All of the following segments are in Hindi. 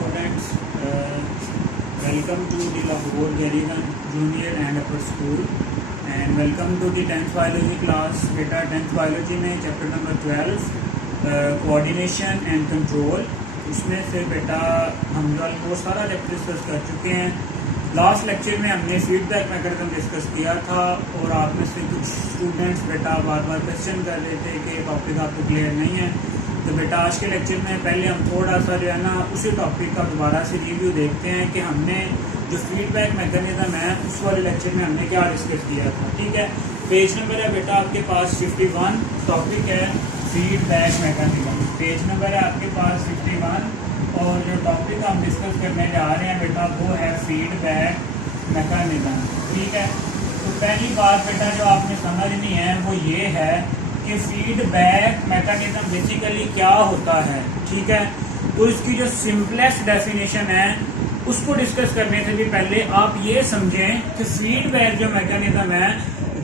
students, welcome to the Lahore Garrigan Junior and Upper School and welcome to the 10th biology class. बेटा 10th biology में chapter number 12 coordination and control, उसमें से बेटा हम ऑलमोस्ट सारा लेक्चर डिस्कस कर चुके हैं। लास्ट लेक्चर में हमने फीडबैक मैकेनिज्म डिस्कस किया था और आप में से कुछ स्टूडेंट्स बेटा बार बार क्वेश्चन कर रहे थे कि टॉपिक आपको क्लियर नहीं है। तो बेटा आज के लेक्चर में पहले हम थोड़ा सा जो है ना उसी टॉपिक का दोबारा से रिव्यू देखते हैं कि हमने जो फीडबैक मैकेनिज्म है उस वाले लेक्चर में हमने क्या डिस्कस किया था। ठीक है, पेज नंबर है बेटा आपके पास 51, टॉपिक है फीडबैक मैकेनिज्म। पेज नंबर है आपके पास 51 और जो टॉपिक हम डिस्कस करने जा रहे हैं बेटा वो है फीडबैक मैकेनिज्म। ठीक है, तो पहली बात बेटा जो आपने समझनी है वो ये है कि फीडबैक मैकेनिज्म बेसिकली क्या होता है। ठीक है, तो इसकी जो सिंपलेस्ट डेफिनेशन है उसको डिस्कस करने से भी पहले आप ये समझें कि फीडबैक जो मैकेनिज्म है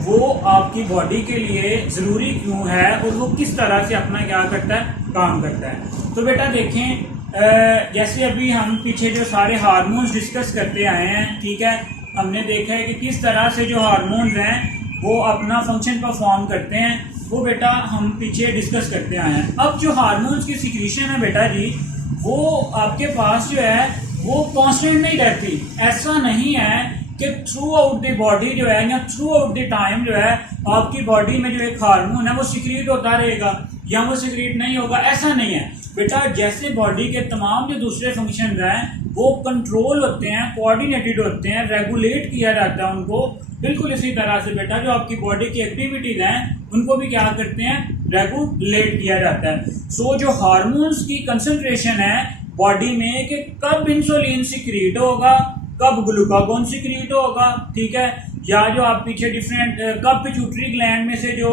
वो आपकी बॉडी के लिए ज़रूरी क्यों है और वो किस तरह से अपना क्या करता है, काम करता है। तो बेटा देखें, जैसे अभी हम पीछे जो सारे हार्मोन्स डिस्कस करते आए हैं, ठीक है, हमने देखा है कि किस तरह से जो हार्मोन्स हैं वो अपना फंक्शन परफॉर्म करते हैं, वो बेटा हम पीछे डिस्कस करते आए हैं। अब जो हार्मोन्स की सिक्रीशन है बेटा जी वो आपके पास जो है वो कांस्टेंट नहीं रहती। ऐसा नहीं है कि थ्रू आउट द बॉडी जो है या थ्रू आउट द टाइम जो है आपकी बॉडी में जो एक हार्मोन है वो सिक्रीट होता रहेगा या वो सिक्रीट नहीं होगा, ऐसा नहीं है बेटा। जैसे बॉडी के तमाम जो दूसरे फंक्शन हैं वो कंट्रोल होते हैं, कोऑर्डिनेटेड होते हैं, रेगुलेट किया जाता है उनको, बिल्कुल इसी तरह से बेटा जो आपकी बॉडी की एक्टिविटीज हैं उनको भी क्या करते हैं, रेगुलेट किया जाता है। सो जो हार्मोन्स की कंसंट्रेशन है बॉडी में कि कब इंसुलिन सिक्रीट होगा, कब ग्लूकागोन सिक्रीट होगा, ठीक है, या जो आप पीछे डिफरेंट कब पिट्यूटरी ग्लैंड में से जो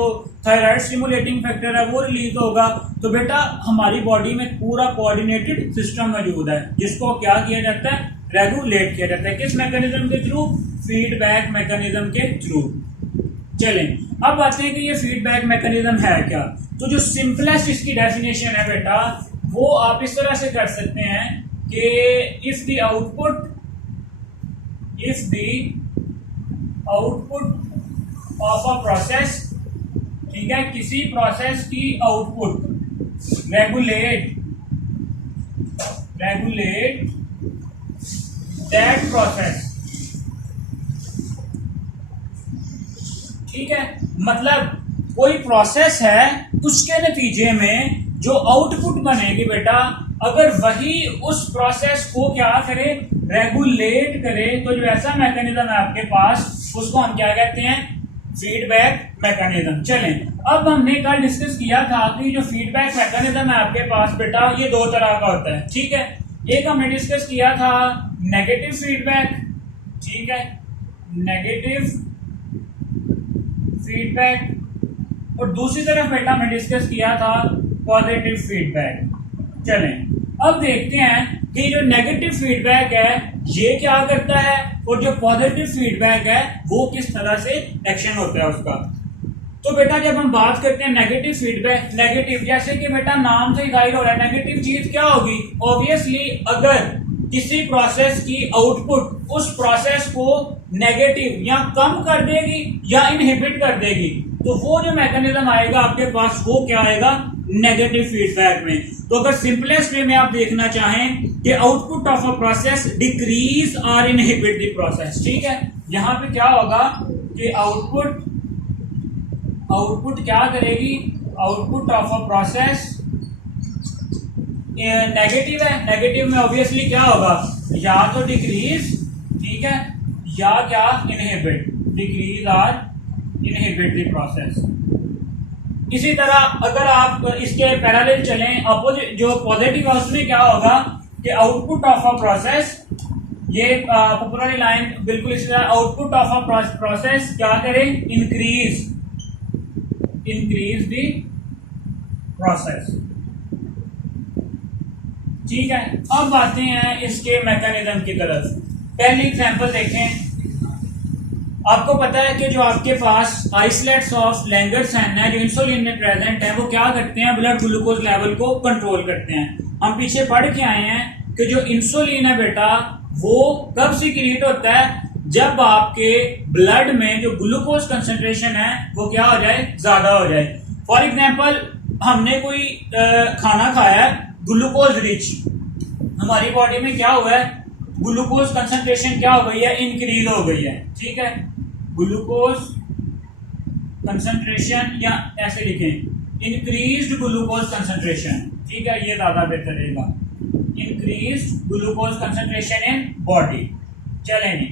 थायराइड स्टिमुलेटिंग फैक्टर है वो रिलीज होगा। तो बेटा हमारी बॉडी में पूरा कोऑर्डिनेटेड सिस्टम मौजूद है जिसको क्या किया जाता है, रेगुलेट किया जाता है। किस मैकेनिज्म के थ्रू, फीडबैक मैकेनिज्म के थ्रू। चलें अब आते हैं कि ये फीडबैक मैकेनिज्म है क्या। तो जो सिंपलेस्ट इसकी डेफिनेशन है बेटा वो आप इस तरह से कर सकते हैं कि if the output of a process, ठीक है, किसी प्रोसेस की आउटपुट रेगुलेट दैट प्रोसेस, ठीक है, मतलब कोई प्रोसेस है उसके नतीजे में जो आउटपुट बनेगी बेटा अगर वही उस प्रोसेस को क्या करे, रेगुलेट करे, तो जो ऐसा मैकेनिज्म है आपके पास उसको हम क्या कहते हैं, फीडबैक मैकेनिज्म। चलें अब हमने कल डिस्कस किया था कि जो फीडबैक मैकेनिज्म है आपके पास बेटा ये दो तरह का होता है। ठीक है, एक हमने डिस्कस किया था नेगेटिव फीडबैक, ठीक है, नेगेटिव फीडबैक, और दूसरी तरफ बेटा हमने डिस्कस किया था पॉजिटिव फीडबैक। चलें अब देखते हैं कि जो नेगेटिव फीडबैक है ये क्या करता है और जो पॉजिटिव फीडबैक है वो किस तरह से एक्शन होता है उसका। तो बेटा जब हम बात करते हैं नेगेटिव फीडबैक, नेगेटिव जैसे कि बेटा नाम से जाहिर हो रहा है नेगेटिव चीज क्या होगी, ऑब्वियसली अगर किसी प्रोसेस की आउटपुट उस प्रोसेस को नेगेटिव या कम कर देगी या इनहिबिट कर देगी तो वो जो मैकेनिज्म आएगा आपके पास वो क्या आएगा, नेगेटिव फीडबैक में। तो अगर सिंपलेस्ट वे में आप देखना चाहें कि output of a process decrease और इनहिबिट द प्रोसेस, ठीक है, यहां पे क्या होगा कि आउटपुट क्या करेगी, output of a process negative है, नेगेटिव में ऑब्वियसली क्या होगा, या तो डिक्रीज, ठीक है, या क्या इनहिबिट, डिक्रीज और इनहिबिट द प्रोसेस। इसी तरह अगर आप इसके पैरेलल चलें, अपोजिट जो पॉजिटिव है उसमें क्या होगा कि आउटपुट ऑफ अ प्रोसेस, ये पॉपुलर लाइन बिल्कुल इसी तरह, आउटपुट ऑफ अ प्रोसेस क्या करें, इंक्रीज द प्रोसेस। ठीक है, अब आते हैं इसके मैकेनिज्म की तरफ। पहली एग्जांपल देखें, आपको पता है कि जो आपके पास आइसोलेट्स ऑफ लैंगरहैंस है जो इंसुलिन में प्रेजेंट है वो क्या करते हैं, ब्लड ग्लूकोज लेवल को कंट्रोल करते हैं। हम पीछे पढ़ के आए हैं कि जो इंसुलिन है बेटा वो कब सिक्रीट होता है, जब आपके ब्लड में जो ग्लूकोज कंसंट्रेशन है वो क्या हो जाए, ज्यादा हो जाए। फॉर एग्जांपल हमने कोई खाना खाया है ग्लूकोज रिच, हमारी बॉडी में क्या हुआ है, ग्लूकोज कंसंट्रेशन क्या हो गई है, इंक्रीज हो गई है। ठीक है, ग्लूकोज कंसंट्रेशन, या ऐसे लिखें इंक्रीज्ड ग्लूकोज कंसंट्रेशन। ठीक है, ये ज्यादा बेहतर रहेगा, increased glucose concentration in body. चलेंगे,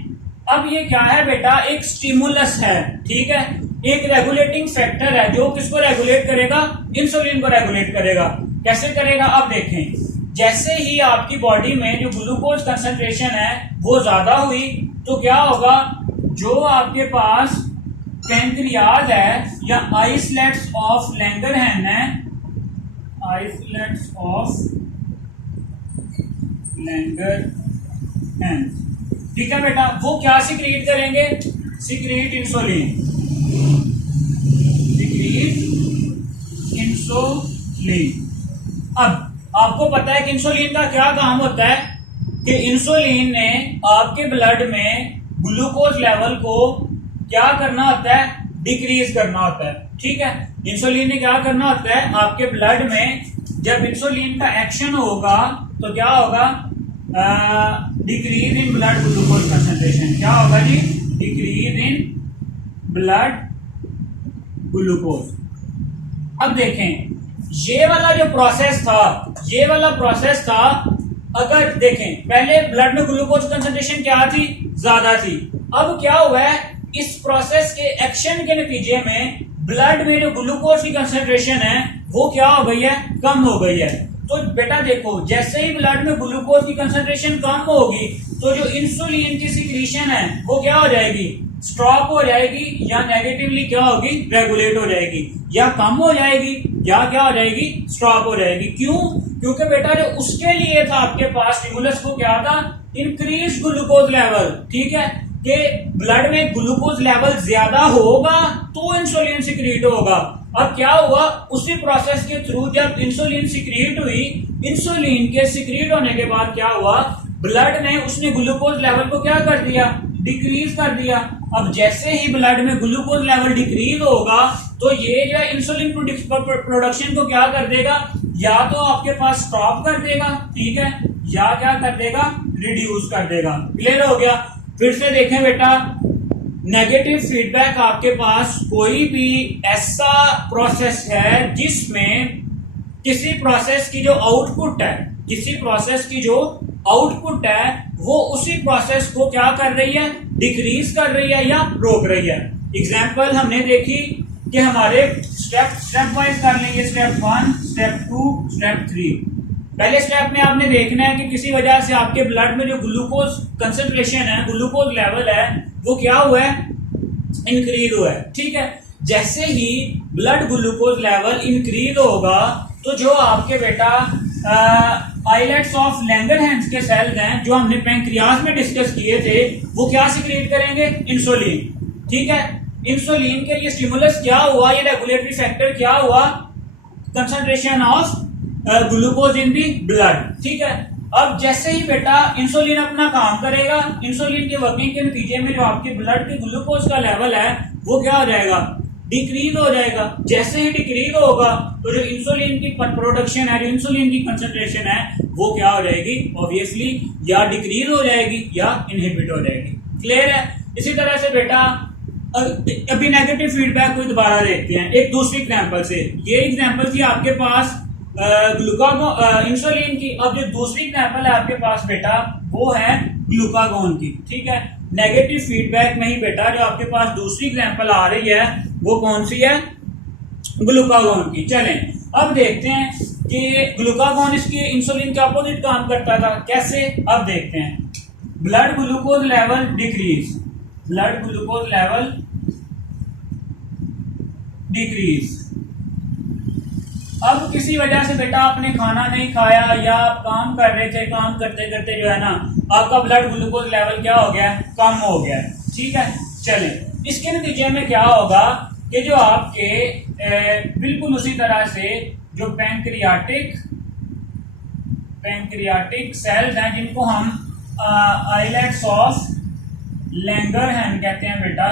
अब ये क्या है बेटा, एक स्टिमुलस है। ठीक है, एक रेगुलेटिंग फैक्टर है जो किसको रेगुलेट करेगा, इंसुलिन को रेगुलेट करेगा। कैसे करेगा, अब देखें, जैसे ही आपकी बॉडी में जो ग्लूकोज कंसंट्रेशन है वो ज्यादा हुई तो क्या होगा, जो आपके पास पैंक्रियाज है या आइसलेट्स ऑफ लैंगरहैंस है, आइसलेट्स ऑफ लैंगरहैंस, ठीक है बेटा, वो क्या सिक्रीट करेंगे, सिक्रीट इंसुलिन, सिक्रीट इंसुलिन। अब आपको पता है कि इंसुलिन का क्या काम होता है, कि इंसुलिन ने आपके ब्लड में ग्लूकोज लेवल को क्या करना होता है, डिक्रीज करना होता है। ठीक है, इंसुलिन ने क्या करना होता है, आपके ब्लड में जब इंसुलिन का एक्शन होगा तो क्या होगा, decrease in blood glucose concentration. क्या होगा जी, डिक्रीज इन ब्लड ग्लूकोज। अब देखें, ये वाला जो प्रोसेस था, ये वाला प्रोसेस था, अगर देखें पहले ब्लड में ग्लूकोज कंसंट्रेशन क्या थी, ज्यादा थी। अब क्या हुआ है, इस प्रोसेस के एक्शन के नतीजे में ब्लड में जो ग्लूकोज की कंसंट्रेशन है वो क्या हो गई है, कम हो गई है। तो बेटा देखो, जैसे ही ब्लड में ग्लूकोज की कंसंट्रेशन कम होगी तो जो इंसुलिन की सिक्रीशन है वो क्या हो जाएगी, स्टॉप हो जाएगी, या नेगेटिवली क्या होगी, रेगुलेट हो जाएगी, या कम हो जाएगी, या क्या हो जाएगी, स्टॉप हो जाएगी। क्यों, क्योंकि बेटा जो उसके लिए था आपके पास स्टिमुलस को क्या था, इंक्रीज ग्लूकोज लेवल। ठीक है, कि ब्लड में ग्लूकोज लेवल ज्यादा होगा तो इंसुलिन सिक्रीट होगा। अब क्या हुआ, उसी प्रोसेस के थ्रू जब इंसुलिन सिक्रीट हुई, इंसुलिन के सिक्रीट होने के बाद क्या हुआ, ब्लड में उसने ग्लूकोज लेवल को क्या कर दिया, डिक्रीज कर दिया। अब जैसे ही ब्लड में ग्लूकोज लेवल डिक्रीज होगा तो ये जो है इंसुलिन प्रोडक्शन को क्या कर देगा, या तो आपके पास स्टॉप कर देगा, ठीक है, या क्या कर देगा, रिड्यूस कर देगा। क्लियर हो गया। फिर से देखें बेटा, नेगेटिव फीडबैक आपके पास कोई भी ऐसा प्रोसेस है जिसमें किसी प्रोसेस की जो आउटपुट है, किसी प्रोसेस की जो आउटपुट है वो उसी प्रोसेस को क्या कर रही है, डिक्रीज कर रही है या रोक रही है। एग्जाम्पल हमने देखी कि हमारे स्टेप वाइज कर लेंगे, स्टेप 1, स्टेप 2, स्टेप 3। पहले स्टेप में आपने देखना है कि किसी वजह से आपके ब्लड में जो ग्लूकोज कंसंट्रेशन है, ग्लूकोज लेवल है, वो क्या हुआ है, इंक्रीज हुआ है। ठीक है, जैसे ही ब्लड ग्लूकोज लेवल इंक्रीज होगा तो जो आपके बेटा आइलेट्स ऑफ लैंगरहैंस के सेल्स हैं जो हमने पैंक्रियाज में डिस्कस किए थे, वो क्या सिक्रीट करेंगे, इंसुलिन। ठीक है, इंसुलिन के लिए स्टिमुलस क्या हुआ, ये रेगुलेटरी फैक्टर क्या हुआ, concentration of glucose in the blood. ठीक है, अब जैसे ही बेटा इंसुलिन अपना काम करेगा, इंसुलिन के वर्किंग के नतीजे में जो आपके ब्लड के ग्लूकोज का लेवल है वो क्या हो जाएगा, डिक्रीज हो जाएगा। जैसे ही डिक्रीज होगा तो जो इंसुलिन की प्रोडक्शन है, जो इंसुलिन की कंसंट्रेशन है वो क्या हो जाएगी, ऑब्वियसली या डिक्रीज हो जाएगी या इनहिबिट हो जाएगी। क्लियर है। इसी तरह से बेटा अभी नेगेटिव फीडबैक को दोबारा देखते हैं एक दूसरी एग्जांपल से। ये एग्जांपल थी आपके पास इंसुलिन की। अब जो दूसरी एग्जांपल है आपके पास बेटा वो है ग्लूकागोन की। ठीक है, नेगेटिव फीडबैक में ही बेटा जो आपके पास दूसरी एग्जांपल आ रही है वो कौन सी है, ग्लूकागोन की। चलें अब देखते हैं कि ग्लूकागोन इसके इंसुलिन के अपोजिट काम करता था, कैसे, अब देखते हैं। Blood glucose level decrease, blood glucose level decrease. अब किसी वजह से बेटा आपने खाना नहीं खाया या आप काम कर रहे थे, काम करते करते जो है ना आपका ब्लड ग्लूकोज लेवल क्या हो गया, कम हो गया। ठीक है, चले इसके नतीजे में क्या होगा कि जो आपके बिल्कुल उसी तरह से जो पैंक्रियाटिक पैंक्रियाटिक सेल्स हैं जिनको हम आइलेट्स ऑफ लैंगरहैंस कहते हैं बेटा,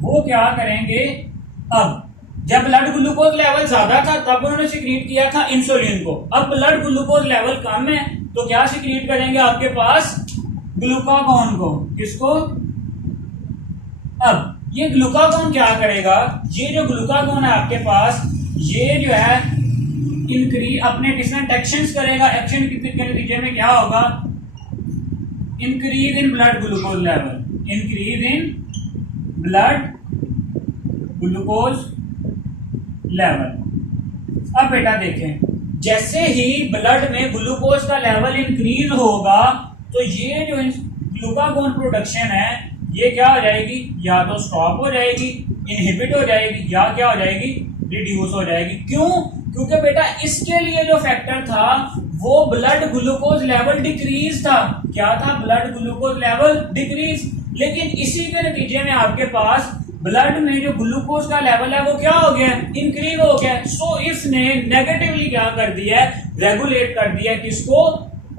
वो क्या करेंगे, अब जब ब्लड ग्लूकोज लेवल ज्यादा था तब उन्होंने सिक्रीट किया था इंसुलिन को, अब ब्लड ग्लूकोज लेवल कम है तो क्या सिक्रीट करेंगे आपके पास, ग्लूकागॉन को, किसको, अब ये ग्लूकागॉन क्या करेगा, ये जो ग्लूकागॉन है आपके पास, ये जो है इंक्रीज अपने डिफरेंट एक्शंस करेगा, एक्शन के नतीजे में क्या होगा, increase in blood glucose level, increase in blood glucose level. अब बेटा देखें, जैसे ही ब्लड में ग्लूकोज का लेवल इंक्रीज होगा तो ये जो ग्लूकागॉन प्रोडक्शन है ये क्या हो जाएगी, या तो स्टॉप हो जाएगी, इनहिबिट हो जाएगी, या क्या हो जाएगी, रिड्यूस हो जाएगी। क्यों, क्योंकि बेटा इसके लिए जो फैक्टर था वो ब्लड ग्लूकोज लेवल डिक्रीज था, क्या था, ब्लड ग्लूकोज लेवल डिक्रीज, लेकिन इसी के नतीजे में आपके पास ब्लड में जो ग्लूकोज का लेवल है वो क्या हो गया, इंक्रीज हो गया। सो इसने नेगेटिवली क्या कर दिया है, रेगुलेट कर दिया किसको,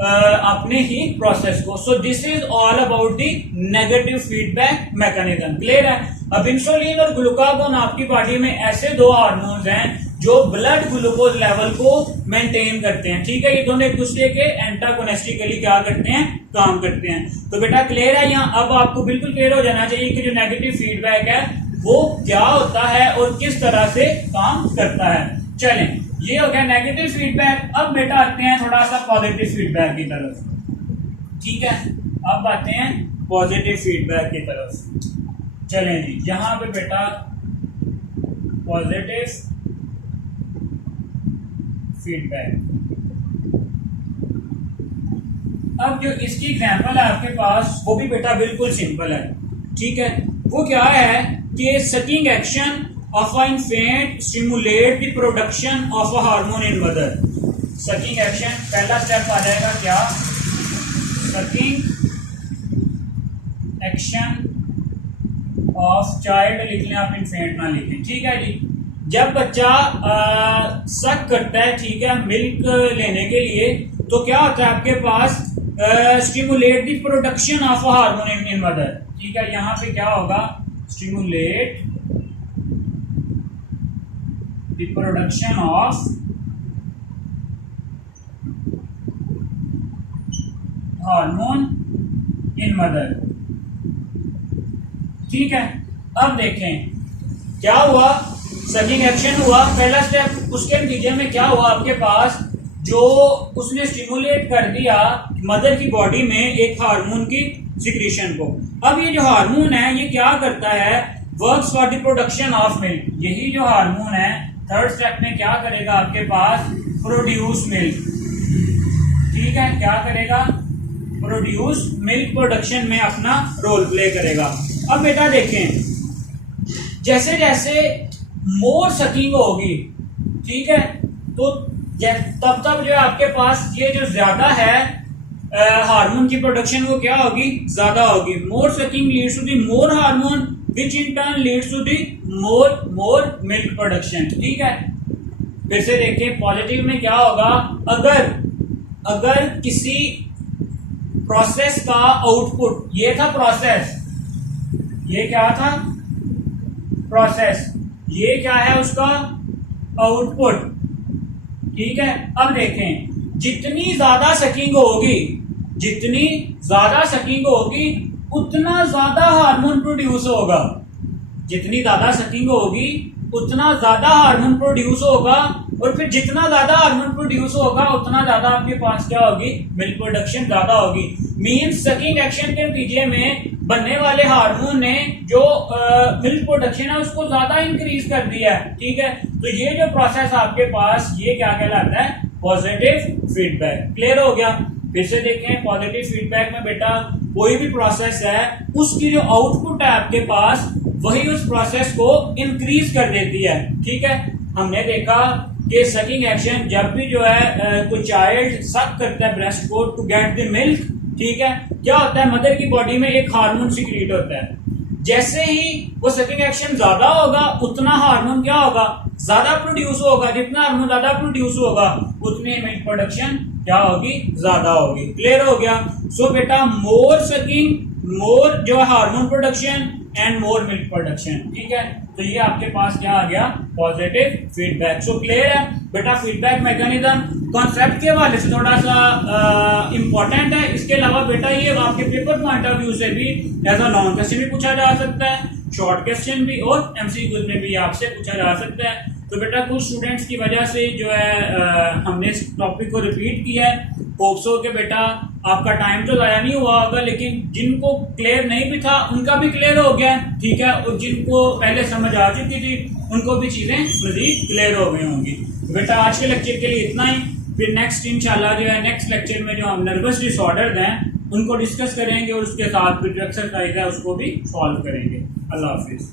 अपने ही प्रोसेस को। So this is all about the negative feedback mechanism. Clear है। अब इंसुलिन और ग्लूकागॉन आपकी बॉडी में ऐसे दो हार्मोन्स हैं जो ब्लड ग्लूकोज लेवल को मेंटेन करते हैं, ठीक है, ये दोनों एक दूसरे के एंटागोनिस्टिकली क्या करते हैं, काम करते हैं। तो बेटा क्लियर है, यहाँ अब आपको बिल्कुल क्लियर हो जाना चाहिए कि जो नेगेटिव फीडबैक है वो क्या होता है और किस तरह से काम करता है। चलें, ये हो गया नेगेटिव फीडबैक। अब बेटा आते हैं थोड़ा सा पॉजिटिव फीडबैक की तरफ, ठीक है, अब आते हैं पॉजिटिव फीडबैक की तरफ। चलें जी, यहां पे बेटा पॉजिटिव फीडबैक, अब जो इसकी एग्जांपल है आपके पास वो भी बेटा बिल्कुल सिंपल है, ठीक है। वो क्या है कि sucking action of a infant stimulate the production of a hormone in mother. Sucking action पहला स्टेप आ जाएगा क्या, सकिंग एक्शन ऑफ चाइल्ड लिख लें आप, इन्फेंट ना लिखें, ठीक है जी। जब बच्चा सक करता है, ठीक है, मिल्क लेने के लिए, तो क्या होता है आपके पास, stimulate the production of a hormone in mother, ठीक है। यहां पे क्या होगा, stimulate the production of hormone in mother, ठीक है। अब देखें क्या हुआ, सकिंग एक्शन हुआ पहला स्टेप, उसके नतीजे में क्या हुआ आपके पास, जो उसने स्टिमुलेट कर दिया मदर की बॉडी में एक हार्मोन की सिक्रीशन को। अब ये जो हार्मोन है ये क्या करता है, works for the production of milk. यही जो हार्मोन है थर्ड स्टेप में क्या करेगा आपके पास, प्रोड्यूस मिल्क, ठीक है, क्या करेगा, प्रोड्यूस मिल्क प्रोडक्शन में अपना रोल प्ले करेगा। अब बेटा देखें, जैसे जैसे मोर सकिंग होगी, ठीक है, तो तब तब जो है आपके पास ये जो ज्यादा है हार्मोन की प्रोडक्शन वो क्या होगी, ज्यादा होगी। More sucking leads to the more hormone which in turn leads to the more milk production, ठीक है। फिर से देखें पॉजिटिव में क्या होगा, अगर किसी प्रोसेस का आउटपुट, ये था प्रोसेस, ये क्या था प्रोसेस, ये क्या है उसका आउटपुट, ठीक है। अब देखें जितनी ज्यादा सकिंग होगी, जितनी ज्यादा सकिंग होगी उतना ज्यादा हार्मोन प्रोड्यूस होगा, जितनी ज्यादा सकिंग होगी उतना ज्यादा हार्मोन प्रोड्यूस होगा, और फिर जितना ज्यादा हार्मोन प्रोड्यूस होगा उतना ज्यादा आपके पास क्या होगी, मिल्क प्रोडक्शन ज्यादा होगी। मींस सकिंग एक्शन के नतीजे में बनने वाले हार्मोन ने जो मिल्क प्रोडक्शन है उसको ज्यादा इंक्रीज कर दिया है, ठीक है। तो ये जो प्रोसेस आपके पास ये क्या कहलाता है, पॉजिटिव फीडबैक। क्लियर हो गया। फिर से देखें पॉजिटिव फीडबैक में बेटा कोई भी प्रोसेस है उसकी जो आउटपुट है आपके पास वही उस प्रोसेस को इंक्रीज कर देती है, ठीक है। हमने देखा कि सकिंग एक्शन जब भी जो है कोई चाइल्ड सक करता है ब्रेस्ट को टू गेट द मिल्क, ठीक है, क्या होता है मदर की बॉडी में एक हार्मोन सिक्रीट होता है। जैसे ही वो सकिंग एक्शन ज्यादा होगा उतना हार्मोन क्या होगा, ज्यादा प्रोड्यूस होगा, जितना हार्मोन ज्यादा प्रोड्यूस होगा उतनी मिल्क प्रोडक्शन क्या होगी, ज्यादा होगी। क्लियर हो गया। सो बेटा मोर सकिंग, मोर जो hormone production and more milk production, ठीक है। तो ये आपके पास क्या आ गया, पॉजिटिव फीडबैक। सो क्लियर है बेटा, फीडबैक मैकेनिज्म कॉन्सेप्ट के हवाले से थोड़ा सा इंपॉर्टेंट है। इसके अलावा बेटा ये आपके पेपर पॉइंट ऑफ व्यू से भी एज अ लॉन्ग क्वेश्चन भी पूछा जा सकता है, शॉर्ट क्वेश्चन भी, और एमसीक्यूज में भी आपसे पूछा जा सकता है। तो बेटा कुछ स्टूडेंट्स की वजह से जो है हमने इस टॉपिक को रिपीट किया है। होप्स हो के बेटा आपका टाइम तो ज़ाया नहीं हुआ होगा, लेकिन जिनको क्लियर नहीं भी था उनका भी क्लियर हो गया, ठीक है। और जिनको पहले समझ आ चुकी थी उनको भी चीज़ें मजीद क्लियर हो गई होंगी। तो बेटा आज के लेक्चर के लिए इतना ही। फिर नेक्स्ट इंशाल्लाह जो है नेक्स्ट लेक्चर में जो हम नर्वस डिसऑर्डर्स हैं उनको डिस्कस करेंगे और उसके साथ फिर जो एक्सरसाइज है उसको भी सॉल्व करेंगे। अल्लाह हाफिज़।